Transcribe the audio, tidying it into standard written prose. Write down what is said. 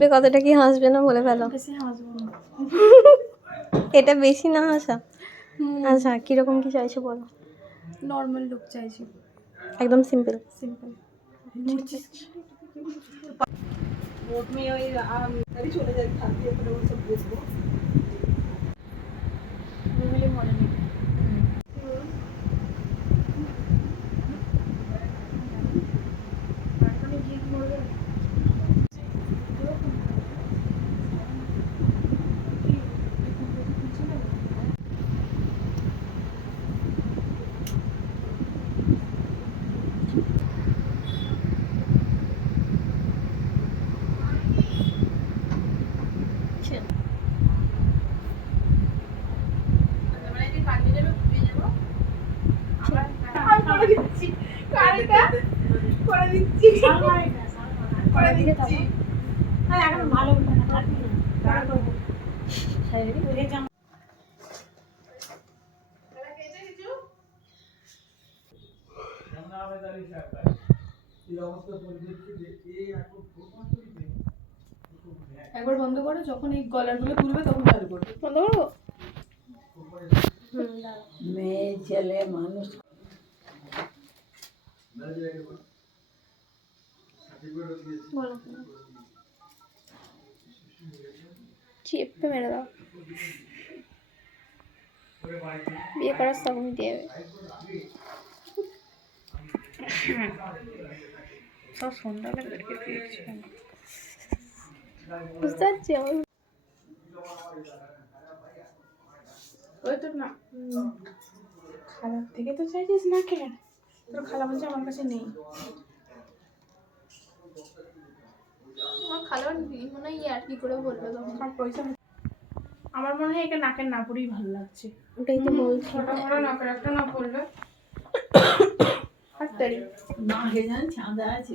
কথাটা কি হাসবে না বলে ফেলো। বেশি হাসবো না। এটা বেশি না হাসা। আচ্ছা কিরকম কি চাইছো বলো। নর্মাল লুক চাইছি, একদম সিম্পল। সিম্পল। মনে নেই। একবার বন্ধ করো, যখন এই গলারগুলো তুলবে তখন চালু করবে। বন্ধ করবো? মেয়ে ছেলে মানুষ চেপে মেরে দাও, বিয়ে করার তখনই দিয়ে দেবে। সব সন্ধ্যাবেলা বুঝতে পারছি আমার। ওই তো না, খালার থেকে তো চাইছিস না কেন? তোর খালা বলছে আমার কাছে নেই। আমার খালার মনে হয় আর কি করে বলবে তখন। আমার পয়সা, আমার মনে হয় একে নাকের না পরেই ভালো লাগছে। ওটাই তো বলছি। ছোট বড় নাকের একটা না পড়লে হাত তারি না হে জান ছাঁদা আছে